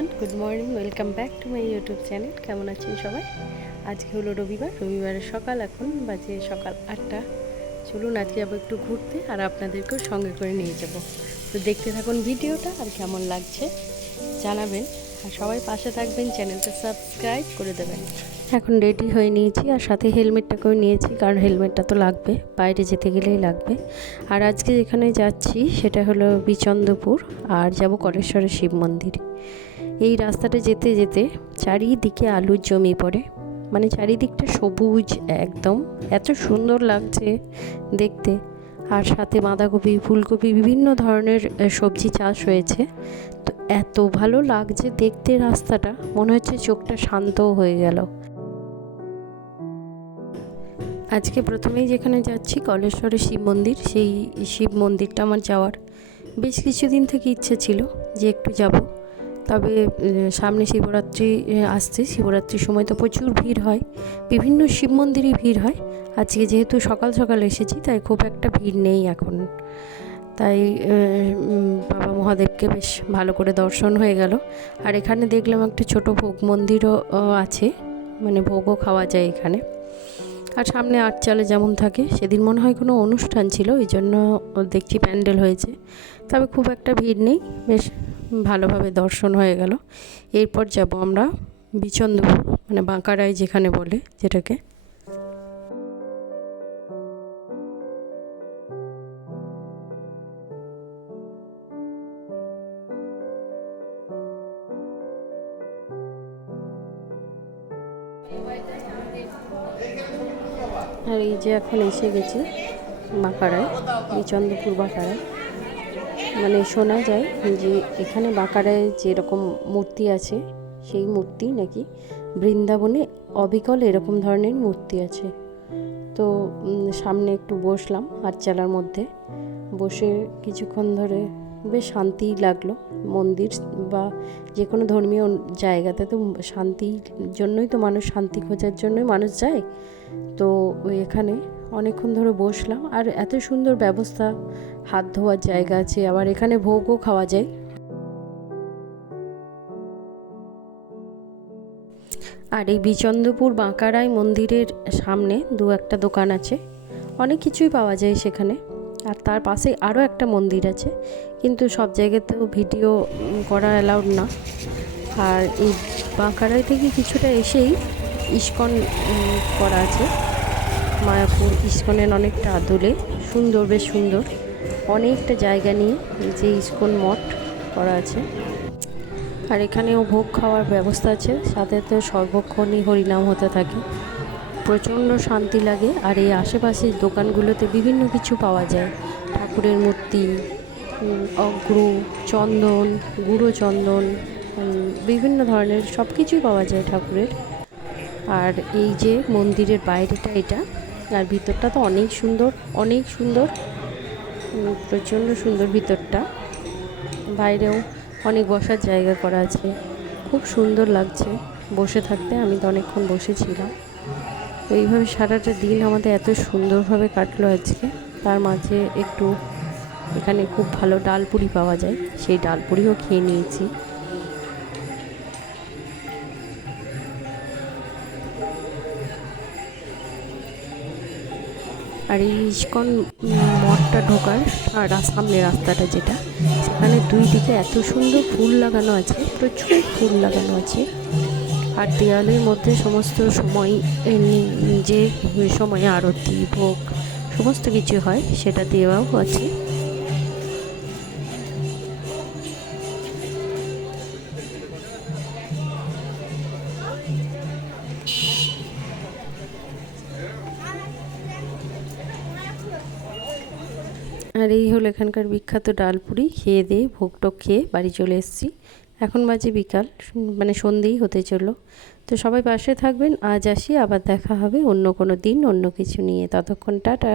Everyone, good morning, welcome back to my YouTube channel. কেমন আছেন সবাই? আজকে হলো রবিবারের সকাল, এখন বাজে সকাল 8টা। চলুন আজকে যাবো একটু ঘুরতে, আর আপনাদেরকেও সঙ্গে করে নিয়ে যাব। তো দেখতে থাকুন ভিডিওটা, আর কেমন লাগছে জানাবেন, আর সবাই পাশে থাকবেন, চ্যানেলটা সাবস্ক্রাইব করে দেবেন। এখন রেডি হয়ে নিয়েছি, আর সাথে হেলমেটটাকেও নিয়েছি, কারণ হেলমেটটা তো লাগবে, বাইরে যেতে গেলেই লাগবে। আর আজকে যেখানে যাচ্ছি সেটা হলো বিচন্দ্রপুর, আর যাব কলেশ্বরের শিব মন্দির। এই রাস্তাটা যেতে যেতে চারিদিকে আলুর জমি পড়ে, মানে চারিদিকটা সবুজ একদম, এত সুন্দর লাগছে দেখতে। আর সাথে বাঁধাকপি, ফুলকপি, বিভিন্ন ধরনের সবজি চাষ হয়েছে। তো এত ভালো লাগছে দেখতে রাস্তাটা, মনে হচ্ছে চোখটা শান্ত হয়ে গেল। আজকে প্রথমেই যেখানে যাচ্ছি কলেশ্বরের শিব মন্দির, সেই শিব মন্দিরটা আমার যাওয়ার বেশ কিছুদিন থেকে ইচ্ছে ছিল যে একটু যাব। তবে সামনে শিবরাত্রি আসছে, শিবরাত্রির সময় তো প্রচুর ভিড় হয়, বিভিন্ন শিব মন্দিরেই ভিড় হয়। আজকে যেহেতু সকাল সকাল এসেছি, তাই খুব একটা ভিড় নেই এখন। তাই বাবা মহাদেবকে বেশ ভালো করে দর্শন হয়ে গেল। আর এখানে দেখলাম একটা ছোট ভোগ মন্দিরও আছে, মানে ভোগও খাওয়া যায় এখানে। আর সামনে আটচালে যেমন থাকে, সেদিন মনে হয় কোনো অনুষ্ঠান ছিল, এই জন্য দেখছি প্যান্ডেল হয়েছে। তবে খুব একটা ভিড় নেই, বেশ ভালোভাবে দর্শন হয়ে গেল। এরপর যাব আমরা বিচন্দ্রপুর, মানে বাঁকারায় যেখানে বলে যেটাকে। আর এই যে এখন এসে গেছি বাঁকারায়, বিচন্দ্রপুর বাঁকারায়। মানে শোনা যায় যে এখানে বাঁকারায় যেরকম মূর্তি আছে, সেই মূর্তি নাকি বৃন্দাবনে অবিকল এরকম ধরনের মূর্তি আছে। তো সামনে একটু বসলাম আটচালার মধ্যে, বসে কিছুক্ষণ ধরে বেশ শান্তি লাগলো। মন্দির বা যে কোনো ধর্মীয় জায়গাতে তো শান্তির জন্যই তো মানুষ, শান্তি খোঁজার জন্যই মানুষ যায়। তো এখানে অনেকক্ষণ ধরে বসলাম, আর এত সুন্দর ব্যবস্থা, হাত ধোয়ার জায়গা আছে, আবার এখানে ভোগও খাওয়া যায়। আর এই বিচন্দ্রপুর বাঁকারায় মন্দিরের সামনে দু একটা দোকান আছে, অনেক কিছুই পাওয়া যায় সেখানে। আর তার পাশে আরও একটা মন্দির আছে, কিন্তু সব জায়গাতেও ভিডিও করা অ্যালাউড না। আর এই বাঁকারায় থেকে কিছুটা এসেই ইস্কন করা আছে, মায়াপুর ইস্কনের অনেকটা আদলে, সুন্দর, বেশ সুন্দর, অনেকটা জায়গা নিয়ে যে ইস্কন মঠ করা আছে। আর এখানেও ভোগ খাওয়ার ব্যবস্থা আছে, সাথে তো সর্বক্ষণই হরিনাম হতে থাকে, প্রচণ্ড শান্তি লাগে। আর এই আশেপাশের দোকানগুলোতে বিভিন্ন কিছু পাওয়া যায়, ঠাকুরের মূর্তি, অগ্র, চন্দন, গুঁড়ো চন্দন, বিভিন্ন ধরনের সব কিছুই পাওয়া যায় ঠাকুরের। আর এই যে মন্দিরের বাইরেটা এটা, আর ভিতরটা তো অনেক সুন্দর, অনেক সুন্দর, প্রচণ্ড সুন্দর ভিতরটা। বাইরেও অনেক বসার জায়গা করা আছে, খুব সুন্দর লাগছে বসে থাকতে। আমি তো অনেকক্ষণ বসেছিলাম। তো এইভাবে সারাটা দিন আমাদের এত সুন্দরভাবে কাটলো আজকে। তার মাঝে একটু এখানে খুব ভালো ডালপুরি পাওয়া যায়, সেই ডালপুরিও খেয়ে নিয়েছি। আর এই ইস্কন মঠটা ঢোকার সামনে রাস্তাটা যেটা, সেখানে দুই দিকে এত সুন্দর ফুল লাগানো আছে, প্রচুর ফুল লাগানো আছে। আর দেয়ালের মধ্যে সমস্ত সময় যে সময়ে আরতি, ভোগ, সমস্ত কিছু হয় সেটা দেওয়াও আছে। আর এই হলো এখানকার বিখ্যাত ডালপুরি। খেয়ে দিয়ে ভোগ টোগ খেয়ে বাড়ি চলে এসেছি। এখন বাজে বিকাল, মানে সন্ধেই হতে চললো। তো সবাই পাশে থাকবেন, আজ আসি, আবার দেখা হবে অন্য কোনো দিন অন্য কিছু নিয়ে। ততক্ষণ টাটা।